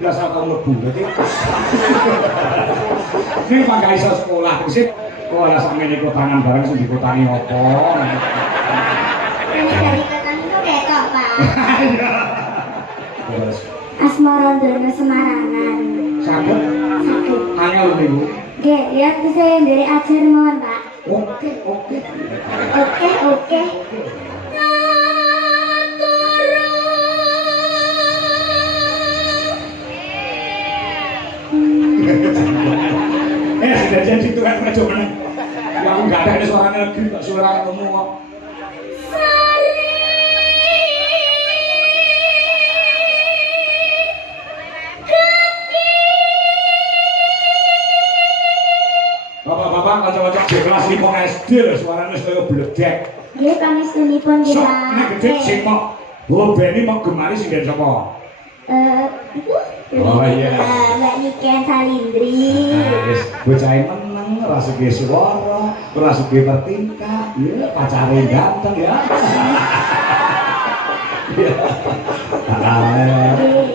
biasa tau mlebu dadi. Ning pangga iso sekolah sik sekolah sampe niku tangan bareng sing dikutani apa. Ini dari ketani kok ketok, Pak. Terus Asmara Ndono Semarangan. saged Sakit. angel niku. Nggih, ya saya dari ajar mohon, Pak. Oke. Oke. Sudah janji itu kan kacau mana? Ya aku nggak ada suaranya negeri, tak suara ketemu kok. Bapak-bapak kacau-kacau di kelas 5 SD loh, suaranya sudah bledek. Nggih, pangestunipun Sok, kita. ini gede sih mau. Oh, Benny mau gemari sih dan siapa? Ibu. Oh, iya. Mbak Niken Salindri. Wis bocahe meneng, rasuke swara, rasuke bertingkah, ya pacare ganteng ya.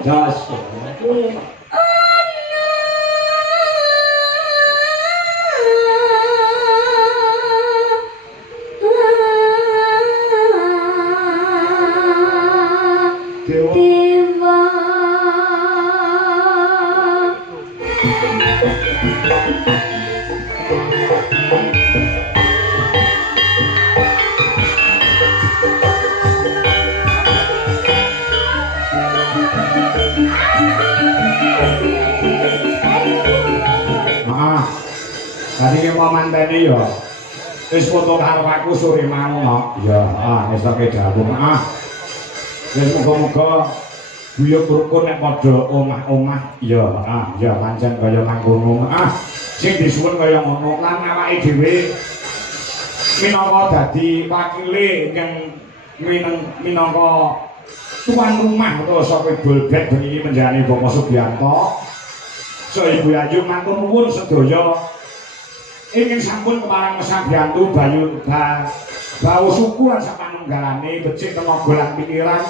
Jos. Nggih. Dewa. Tadi mau manteni ya. Wis foto karo aku sore mau kok. Ya, esoke gabung. Wis muga-muga guyub rukun nek padha omah-omah. Ya, ya pancen kaya mangkono. Sing disuwun kaya ngono lan awake dhewe minangka dadi wakile ingkang minangka tuan rumah utawa saka Bolbet bengi menjani Bapak Sugiyanto. So Ibu Ayu matur nuwun sedaya ingin sampun kemarang Sabiyantu Bayu bau suku lan sapanunggalane becik tenaga lan pikiran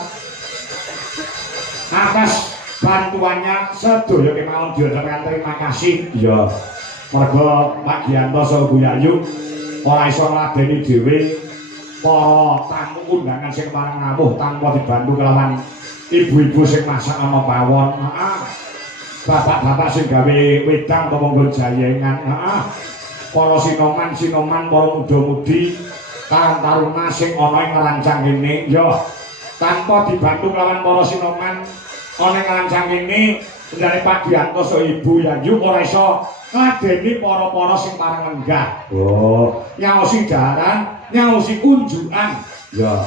atas bantuannya sedaya kemawon diucapkan terima kasih ya mergo Pak Giyanto saha Bu Ayu ora iso ngladeni dhewe para tamu undangan sing marang rawuh tanpa dibantu kelawan ibu-ibu sing masak ana pawon. Bapak-bapak sing gawe wedang utawa nggon jayengan. Para sinoman, para muda-mudi, karang taruna sing ana ing rancang kene ya tanpa dibantu kelawan para sinoman ana ing rancang kene ndane Pak Giyanto so Ibu Yayu ora iso ngladeni para-para sing pareng lenggah. Nyaosi daran, nyaosi unjukan. Ya.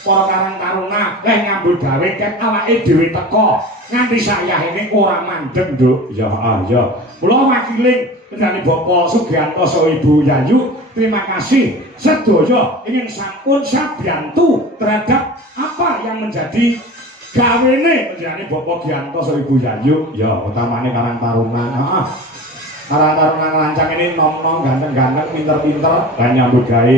Para karang taruna leh nyambut gawe ket awake dhewe teko nganti sayahene ora mandeg, Nduk. Ya, ya. Kula wakiling dari Bapak Sugiyanto so Ibu Yayu, terima kasih sedaya ingin sampun Sabiyantu terhadap apa yang menjadi gawene menjadi Bapak Giyanto so Ibu Yayu. Ya, utamane karang taruna. Karang taruna ngelancang ini nom-nom ganteng-ganteng, pinter-pinter, dan nyambut gawe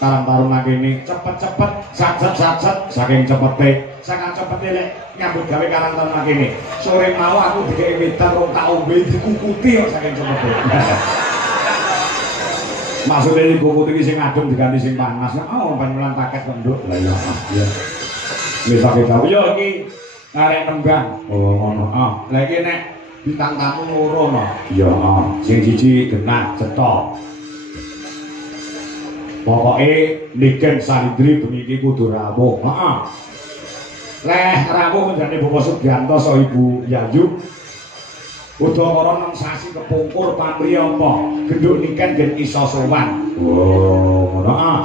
karang taruna kene cepet-cepet, satset-satset, saking cepete, saking cepete lek nyambut gawe karang taruna kene. Sore mau aku dikek wedan rong tak ombe dikukuti kok saking cepete. Maksudnya dikukuti iki sing adem diganti sing panas. Panmulan paket kok, Nduk. Lah iya. Wis sakit tau yo iki arek tembang. Ngono. Lah iki nek bintang tamu loro no. Iya, sing siji genah cetok. Pokoke Niken Salindri bengi iki kudu rawuh. Leh rawuh menjane Bapak Sugiyanto so Ibu Yayu. Udakara 6 sasi kepungkur pamriya apa genduk Niken gen iso sowan. Ngono.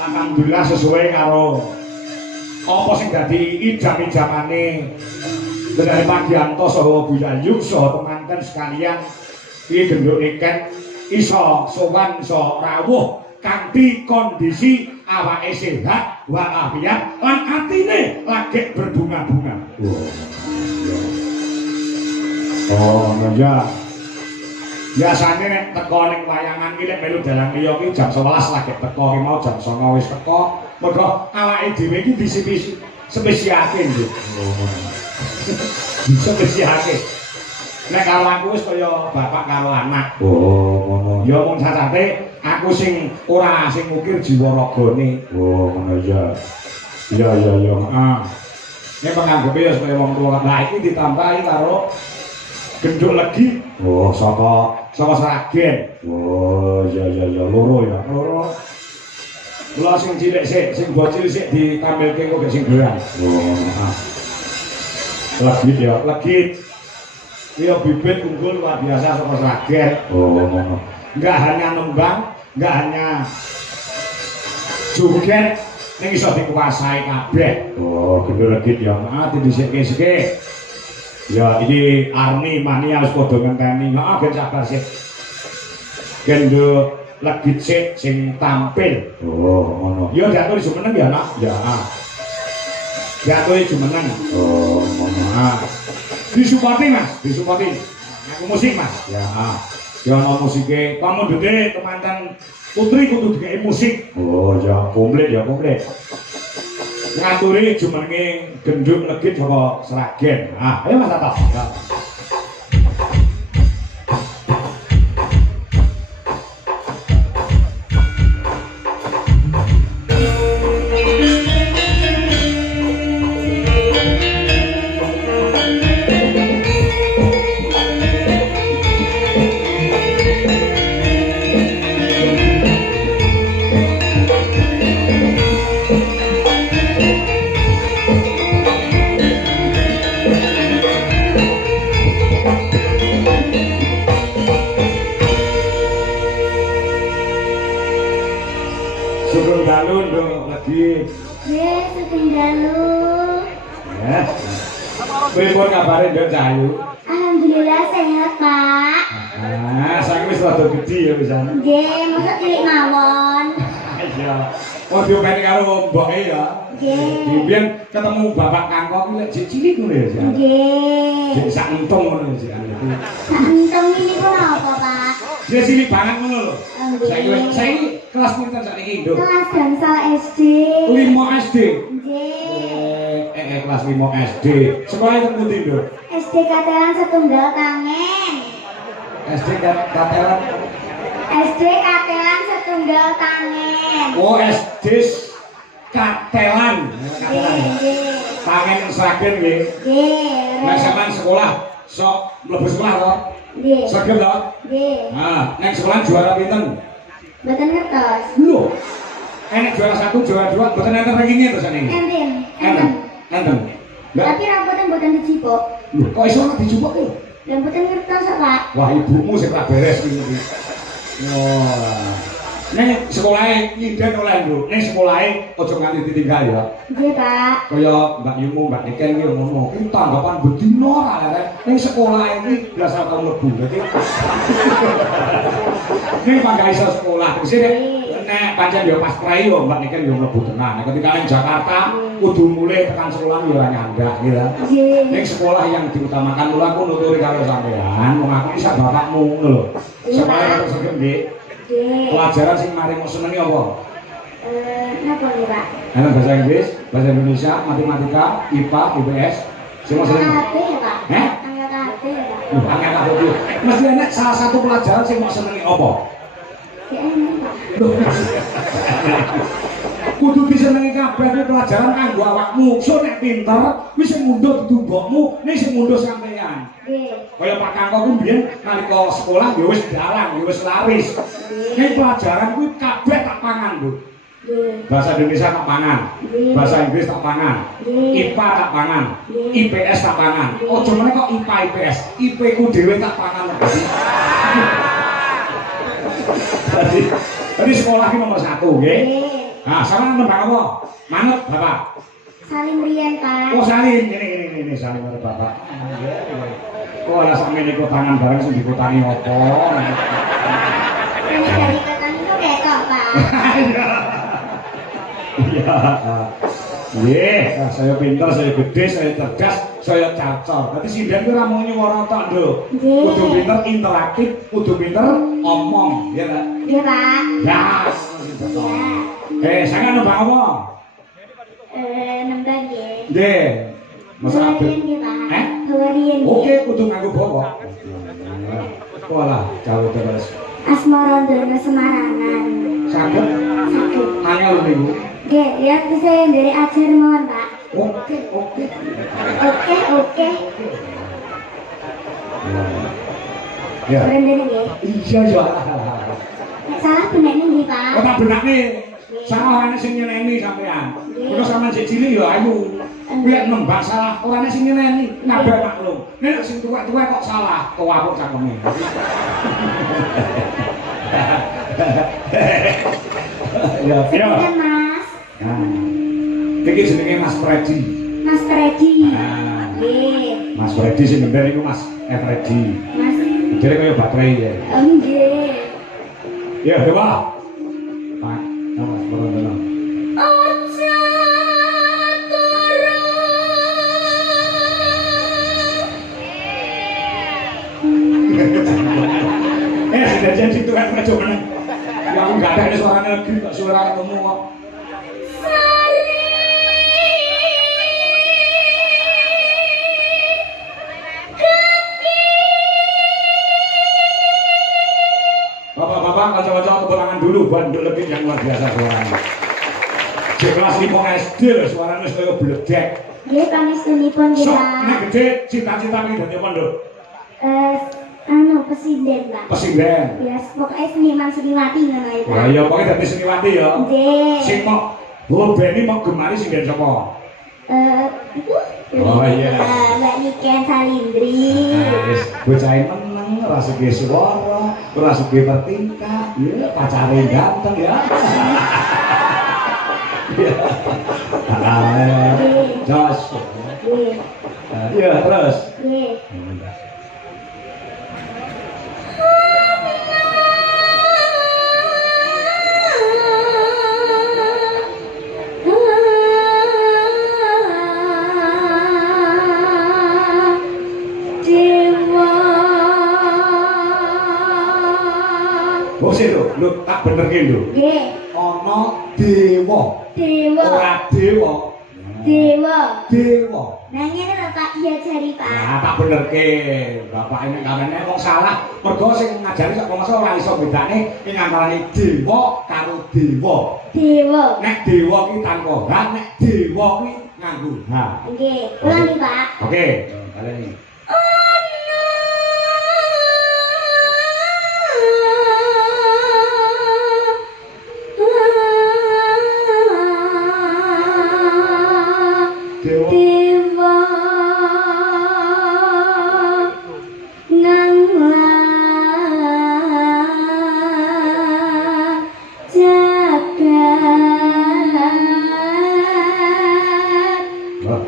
Alhamdulillah sesuai karo apa sing dadi idam-idamane dari Pak Giyanto saha Bu Yayu saha temanten sekalian iki genduk Niken iso sowan iso rawuh kanthi kondisi awake sehat walafiat lan atine lagi berbunga-bunga. Ya. Biasane nek teko ning wayangan iki lek melu dalang liya iki jam 11 lagi teko ki mau jam 09.00 wis teko. Mergo awake dhewe iki disipis spesialke nggih. Bisa kesihake. Nek karo aku wis kaya bapak karo anak. Oh, ngono. Ya mung cacate aku sing ora sing mukir jiwa ragane. Oh, ngono ya. Iya. Nek panganggepe ya kaya wong tuwa. Lah iki ditambahi karo genduk legi. Oh, saka Seragen. oh, ya loro ya. Loro. Kula sing cilik sik, sing bocil sik ditampilke kok sing goyang. Oh, Legit ya, legit. Iya bibit unggul luar biasa saka Sragen. oh, ngono. Enggak hanya nembang, enggak hanya joget, ning iso dikuasai kabeh. Oh, gendul legit ya. Nah, didhisik-sik. Ya ini Arni mania wis padha ngenteni. Heeh, ben sabar sik. Gendul legit sik sing tampil. Oh, ngono. Ya diatur jumeneng ya, Nak. Ya. Diatur jumeneng. Oh, ngono. Nah, disuppoti Mas, disuppoti. Aku musik Mas. Ya. Ya ana musike, kamu dhewe temanten putri kudu digawe musik. Oh, ya komplit ya komplit. Ngaturi jumenenge genduk legit saka Sragen. Ah, ayo Mas Tato. Ya. Sugeng dalu nduk lagi. Nggih, sugeng dalu. Ya. Pripun kabare Nduk Cahayu? Alhamdulillah sehat, Pak. Ah, saiki wis rada gedhi ya pisan. Nggih, mosok cilik mawon. Iya. Oh diopeni karo mboke ya. Nggih. Biyen ketemu Bapak Kangkong iki lek jek cilik ngono ya, Jan. Nggih. Jek sak entung ngono ya, Jan. Santung ini pun apa, Pak? Dia cilik banget ngono lho. Nggih. Saiki kelas pinten sakniki, Nduk? Kelas gangsal SD. 5 SD. Nggih. Kelas 5 SD. Sekolah itu pundi, Nduk? SD Katelan Setunggal Tangen. SD Katelan. SD Katelan Setunggal Tangen. Oh, SD Katelan. Nggih, nggih. Tangen Sragen nggih. Nggih. Nek sampean sekolah sok mlebu sekolah to? Nggih. Sregep to? Nggih. Nah, nek sekolah juara pinten? Mboten ngertos. Lho. Enek juara 1, juara 2, mboten enten ranking-e to sakniki. Enten. Enten. Enten. Lah, Tapi rambutnya mboten dicipok. lho, kok iso ora dijupuk lho? Dan mboten ngertos, Pak. Wah, ibumu sing ra beres iki. Wah. Nek sekolahe nyinden oleh lho. Nek sekolahe aja nganti ditinggal ya. Nggih, Pak. Kaya Mbak Yumu, Mbak Niken iki ngono. Iki tanggapan bedino ora lek ning sekolah iki biasa tau mlebu. Dadi ning pangga iso sekolah. Sing nek pancen ya pas prai yo Mbak Niken yo mlebu tenan. Nek ketika ning Jakarta kudu mulai tekan sekolah yo ora nyandak ya. Nggih. Ning sekolah yang diutamakan lho aku nuturi karo sampean, wong aku iki sak bapakmu ngono lho. Sekolah terus segem nggih. Nggih. Pelajaran sing mari mau senengi apa? Napa nih, Pak? Ana bahasa Inggris, bahasa Indonesia, matematika, IPA, IPS. Sing mau senengi. Kabeh ya, Pak. Heh? Angka kabeh ya, Pak. Angkat apa itu? Mesti enek salah satu pelajaran sing mau senengi apa? Ya enak, Pak. Loh. Kudu disenengi kabeh kuwi pelajaran kanggo awakmu. So nek pinter, wis sing mundhut dudu mbokmu, nek sing mundhut sampean. Nggih. Kaya Pak Kangkong kuwi mbiyen nalika sekolah ya wis dalang, ya wis laris. Nek pelajaran kuwi kabeh tak pangan, Bu. Nggih. Bahasa Indonesia tak pangan, bahasa Inggris tak pangan, IPA tak pangan, IPS tak pangan. Ojo meneh kok IPA IPS, IP ku dhewe tak pangan. Jadi sekolah ini nomor 1, nggih. Nggih. Nah, sama nembang apa? Manut, Bapak. Salim riyen, Pak. Oh, salin, ini salin karo Bapak. Kok ora sampe niku tangan bareng sing dikutani apa? Ini dari ketang itu ketok, Pak. Iya. Nggih, nah, saya pintar, saya gede, saya cerdas, saya cacor. Dadi sinden kuwi ora mung nyuwara tok, Nduk. Nggih. Kudu pinter interaktif, kudu pinter ngomong, ya ta? Nggih, Pak. Ya. Ya. Saya nembang apa? Nembang nggih. Nggih. Masa Bawa abet. riyen nggih, Pak. Eh? Bawa riyen. Oke, kudu nganggo bawa. Walah, jauh terus. Asmarandono Semarangan. Saged Saged. angel niku. Nggih, ya saya dari ajar mawon, Pak. Oke. Oke. Ya. Rendene nggih. Iya ya. Nek salah benekne nggih, Pak. Oh, tak benakne. Salah ana sing nyeneni sampean. Terus sampean sik cilik ya ayu. Biar nembak salah, orangnya sing nyeneni, nabrak maklum. Nek sing tuwek-tuwek kok salah, kewapuk cangkeme. Ya, Sekian, Mas. Nah. Iki jenenge Mas Freddy. Mas Freddy. Nah. Nggih. Mas Freddy sing ngender iku Mas Freddy. Mas. Jadi kaya baterai ya. Nggih. Ya, coba. Pak, Mas Purwono. Ojo Sudah jadi Tuhan aja meneng. Ya aku enggak ada suara negeri kok suara ketemu kok. Bapak-bapak, kaca-kaca keberangan dulu bandel lebih yang luar biasa suaranya. Di kelas 5 SD loh suaranya kaya bledek. Nggih, pangestunipun nggih, Sok, Pak. nek gede cita-cita ini dadi apa lho? Presiden, Pak. Presiden. Ya, pokoknya seniman seniwati ngono ae, Pak. Wah ya pokoknya dadi seniwati ya. Nggih. Sing mau Beni mau gemari sing den sapa? Iku. Oh, iya. Mbak Niken Salindri. Wis bocahe meneng, ora sugih swara, ora sugih bertingkah, ya pacare ganteng ya. Jos. Nggih. Iya, terus. Nggih. Oh sih lho, tak benerke lho. Nggih. Ana dewa. Dewa. Ora dewa. Dewa. Dewa. Nah ngene lho Pak diajari Pak. Nah, tak benerke. Bapak ini kamene wong salah. Mergo sing ngajari kok masa ora iso bedane ing antarané dewa karo dewa. Dewa. Nek dewa ki tanpa H, nek dewa ki nganggo H. Nggih, ulangi Pak. Oke, baleni. Dewa. Dewa nangla jagat Wah,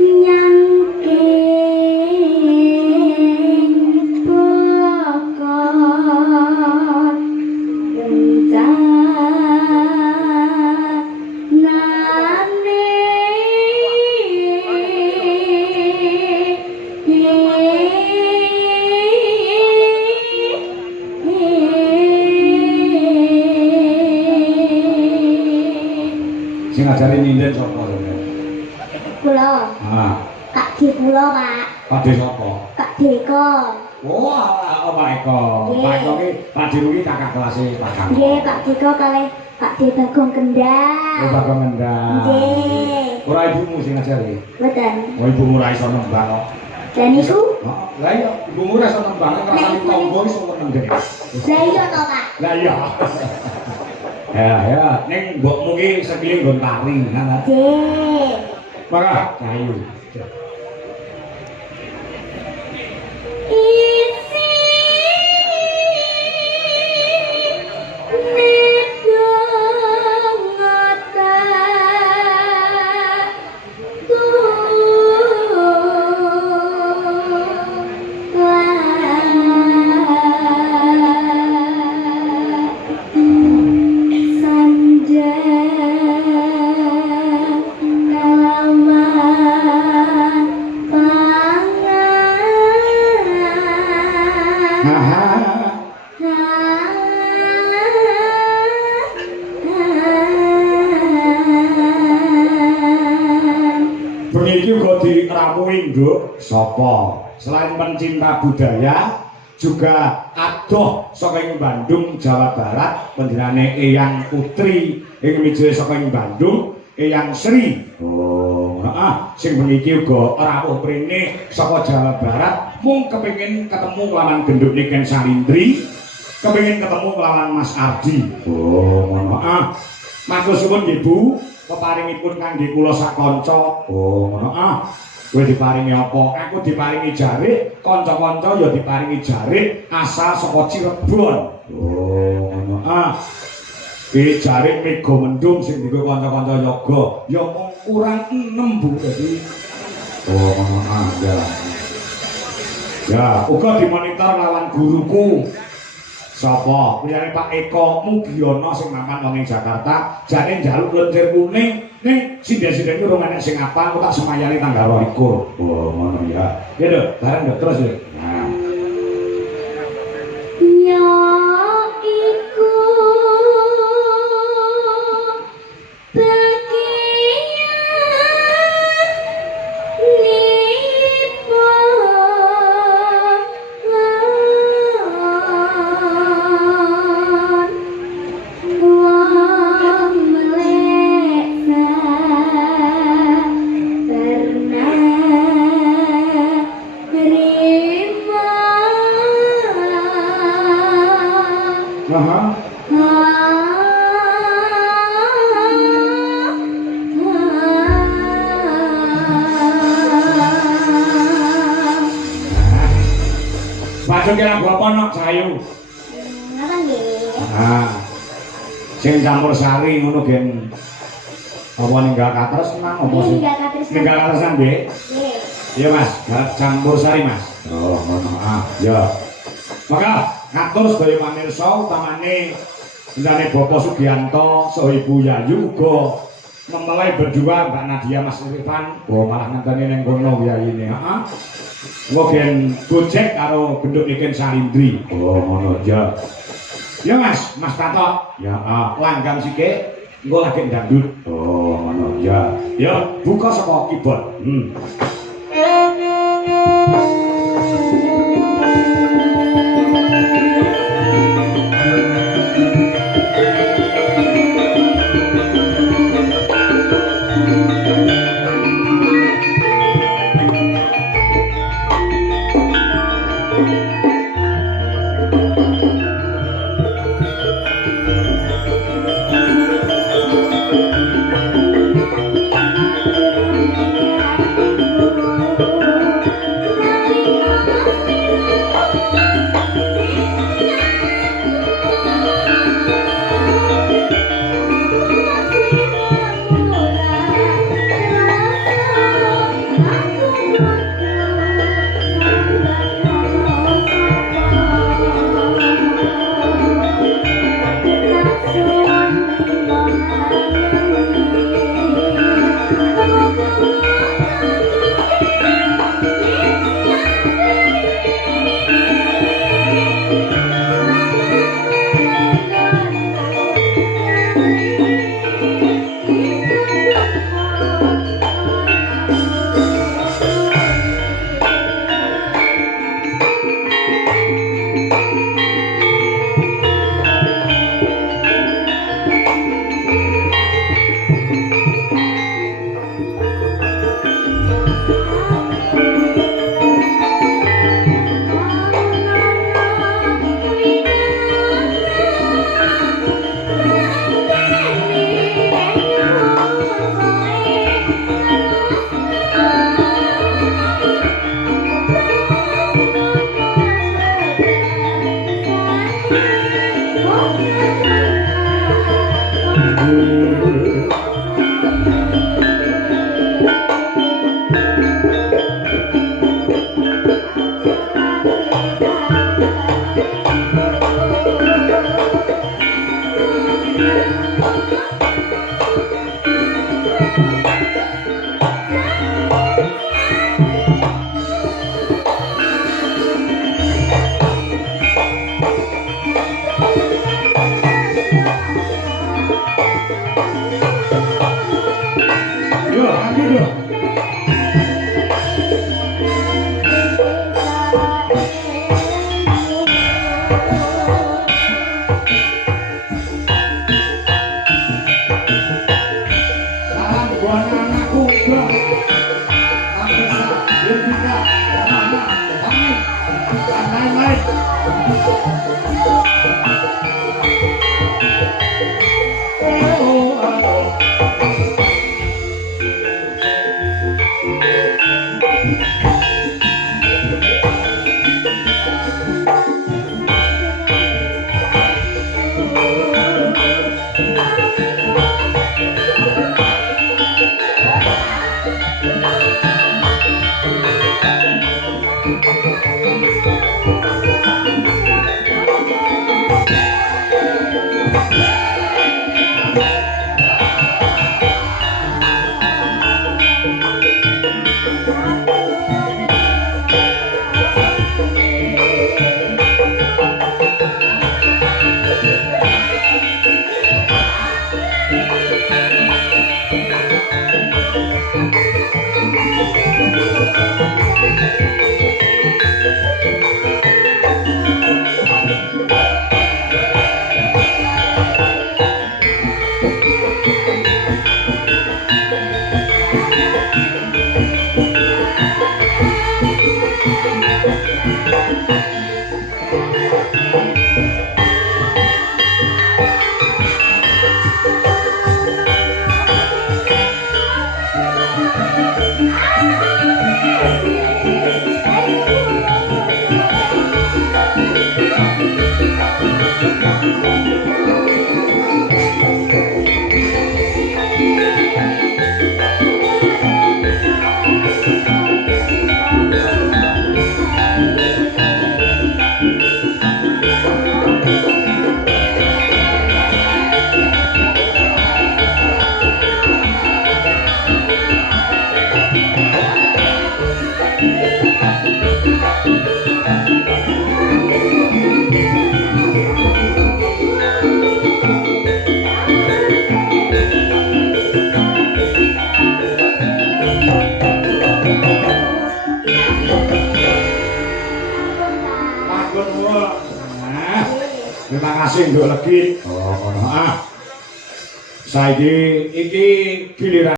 nyangking pokok sing ngajari nyinden sapa sampeyan? Kula, Ah, Kak Di kula, Pak. Pakde sapa? Kak Deko. Wah, Pak Eko. Pak Eko ki Pak Dewi ki kakak kelas Pak Kang. Nggih, Kak Deko kalih Kak De Bagong Kendal. Oh, Bagong Ngendang. Nggih. Ora ibumu sing ngajari. Mboten. Oh, ibumu ora iso nembang kok. Lah niku? Oh, lah iya, ibumu ora iso nembang, ngrasani tangga iso meneng deh. Lah iya to, Pak. Lah iya. Ya, ning mbokmu ki sekili nggon tari, kan. Nggih. Maka kayu. Isi nedongata sanja kalawan sapa selain pencinta budaya juga adoh saka ing Bandung Jawa Barat panjenengane Eyang Putri ing mijil saka ing Bandung Eyang Sri. Oh, Sing beniki uga rawuh prene saka Jawa Barat mung kepengin ketemu kelawan genduk Niken Salindri, kepengin ketemu kelawan Mas Ardi. oh, ngono. Matur suwun nggih Bu, peparingipun kangge kula sak kanca. Oh, ngono. Kowe diparingi apa? Aku diparingi jarik, kanca-kanca ya diparingi jarik asal saka Cirebon. Oh, ngono. Iki jarik Mega Mendung sing dienggo kanca-kanca yoga, ya mung kurang 6 Bu. Dadi Oh, ngono. Ya. ya, uga dimonitor lawan guruku. Sapa? Liyane Pak Eko Mugiono sing mapan wong ing Jakarta, jane njaluk lencir kuning ning sinden-sinden iki ora enek sing apa, aku tak semayani tanggal 22. Oh, ngono ya. Ya lho, bareng lho terus lho. Nah. Ya iku Aha. Baju kira gua apa nok sayu? Apa nggih? Sing campur sari ngono gen apa ninggal katres nang apa sih? Ninggal katres. Ninggal katresan nggih. Nggih. Iya Mas, campur sari Mas. Oh, ngono. Ya. Maka ngatur sedaya pamirsa utamane ndane Bapak Sugianto saha Ibu Yayu uga mempelai berdua Mbak Nadia Mas Irfan. Oh malah ngenteni ning kono yayine. Heeh. Engko gen gojek karo genduk Niken Salindri. Oh, ngono ya. Ya Mas, Mas Tato. Ya, Langgam sikik engko lagi dangdut. oh, ngono ya. Ya, buka saka keyboard. Thank you. Terima kasih untuk lagi. Oh, ngono. Saiki iki giliran